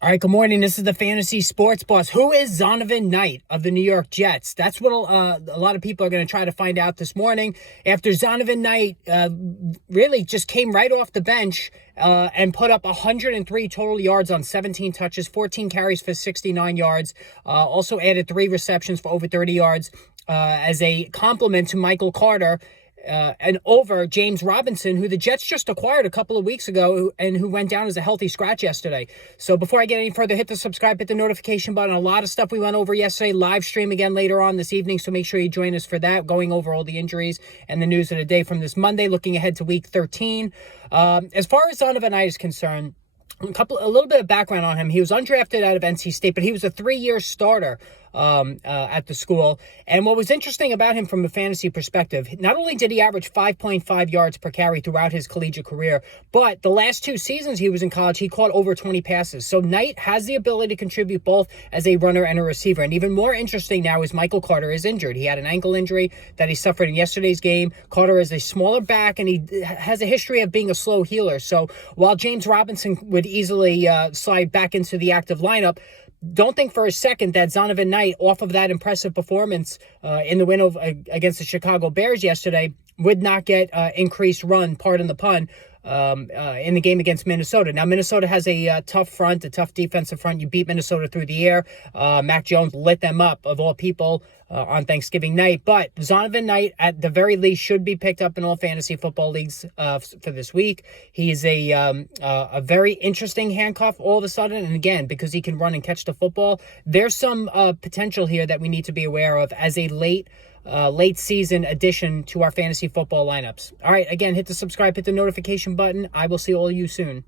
All right, good morning. This is the Fantasy Sports Boss. Who is Zonovan Knight of the New York Jets? That's what a lot of people are going to try to find out this morning after Zonovan Knight really just came right off the bench and put up 103 total yards on 17 touches, 14 carries for 69 yards, also added 3 receptions for over 30 yards as a compliment to Michael Carter. And over James Robinson, who the Jets just acquired a couple of weeks ago and who went down as a healthy scratch yesterday. So before I get any further, hit the subscribe, hit the notification button. A lot of stuff we went over yesterday. Live stream again later on this evening, so make sure you join us for that, going over all the injuries and the news of the day from this Monday, looking ahead to Week 13. As far as Zonovan Knight is concerned, a little bit of background on him. He was undrafted out of NC State, but he was a 3-year starter at the school. And what was interesting about him from a fantasy perspective, not only did he average 5.5 yards per carry throughout his collegiate career, but the last 2 seasons he was in college, he caught over 20 passes. So Knight has the ability to contribute both as a runner and a receiver. And even more interesting now is Michael Carter is injured. He had an ankle injury that he suffered in yesterday's game. Carter is a smaller back, and he has a history of being a slow healer. So while James Robinson would easily slide back into the active lineup, don't think for a second that Zonovan Knight, off of that impressive performance in the win against the Chicago Bears yesterday, would not get increased run, pardon the pun, in the game against Minnesota. Now, Minnesota has a tough front, a tough defensive front. You beat Minnesota through the air. Mac Jones lit them up, of all people, on Thanksgiving night. But Zonovan Knight, at the very least, should be picked up in all fantasy football leagues for this week. He is a very interesting handcuff all of a sudden. And again, because he can run and catch the football, there's some potential here that we need to be aware of as a late season addition to our fantasy football lineups. All right, again, hit the subscribe, hit the notification button. I will see all of you soon.